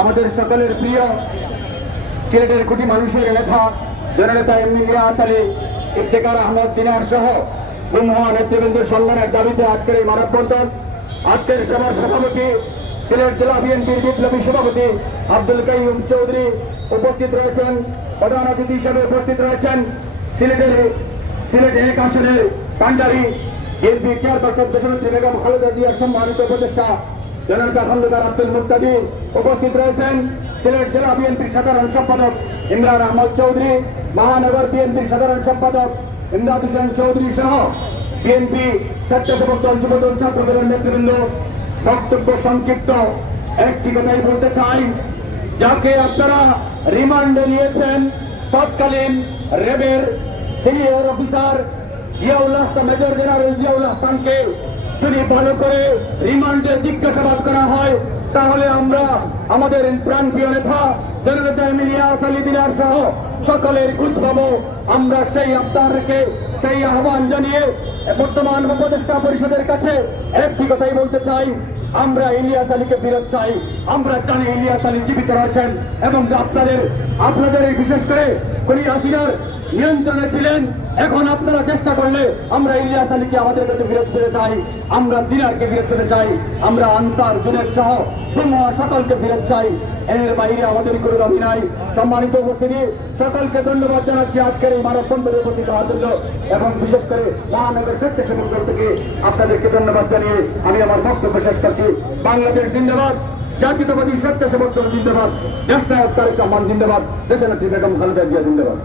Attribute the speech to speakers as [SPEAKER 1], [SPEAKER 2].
[SPEAKER 1] আমাদের সকলের প্রিয় সিলেটের কোটি মানুষের নেতা, জননেতা এমনি মিরাজ আলী ইফতেকার আহমদ দিনার সহ ব্রহ্মা নেতৃবৃন্দের সম্মানের দাবিতে আজকের এই মানববন্ধন আজকের সভার সভাপতি, সিলেট জেলা বিএনপির বিপ্লবী সভাপতি আব্দুল কাইম চৌধুরী উপস্থিত রয়েছেন। প্রধান অতিথি হিসেবে উপস্থিত রয়েছেন সিলেটের, সিলেট এক আসনের কান্ডারি বিএনপি চেয়ারপারসন দেশনেত্রী বেগম খালেদা জিয়ার সম্মানিত উপদেষ্টা জনতা খন্দকার আব্দুল উপস্থিত রয়েছেন সিলেট জেলা বিএনপির সাধারণ সম্পাদক ইমরান আহমদ চৌধুরী, মহানগর বিএনপির সাধারণ সম্পাদক ইমদাদ চৌধুরী সহ বিএনপি স্বেচ্ছাসেবক দল যুবদল নেতৃবৃন্দ। বক্তব্য সংক্ষিপ্ত। একটি কথাই বলতে চাই, যাকে আপনারা রিমান্ডে নিয়েছেন তৎকালীন রেবের senior officer Ziaul Hasan, major general Ziaul হাসানকে যদি ভালো করে রিমান্ডে জিজ্ঞাসাবাদ করা হয়, তাহলে আমরা আমাদের প্রাণপ্রিয় নেতা সহ সকলের পাবো। আমরা সেই সেই আহ্বান জানিয়ে বর্তমান উপদেষ্টা পরিষদের কাছে একটি কথাই বলতে চাই, আমরা ইলিয়াস আলীকে ফেরত চাই। আমরা জানি ইলিয়াস আলী জীবিত রয়েছেন এবং আপনাদের আপনাদের বিশেষ করে নিয়ন্ত্রণে ছিলেন, এখন আপনারা চেষ্টা করলে আমরা ইলিয়াস আলীকে আমাদের কাছে বিরোধ পেতে চাই, আমরা দিনারকে ফেরত পেতে চাই, আমরা আনসার, জুনেদ সহ ব্রহ্মা সকলকে ফেরত চাই। এর বাইরে আমাদের কোনো দাবি নাই। সম্মানিত উপস্থিতি, সকলকে ধন্যবাদ জানাচ্ছি আজকের এই মানব বন্ধুর উপস্থিত হওয়ার জন্য এবং বিশেষ করে মহানগর স্বেচ্ছাসেবক থেকে আপনাদেরকে ধন্যবাদ জানিয়ে আমি আমার বক্তব্য শেষ করছি। বাংলাদেশ জিন্দাবাদ, জাতীয়তাবাদী স্বেচ্ছাসেবক দল জিন্দাবাদ, দেশ নায়ক তারেক রহমান জিন্দাবাদ, দেশনেত্রী বেগম খালেদা জিয়া জিন্দাবাদ।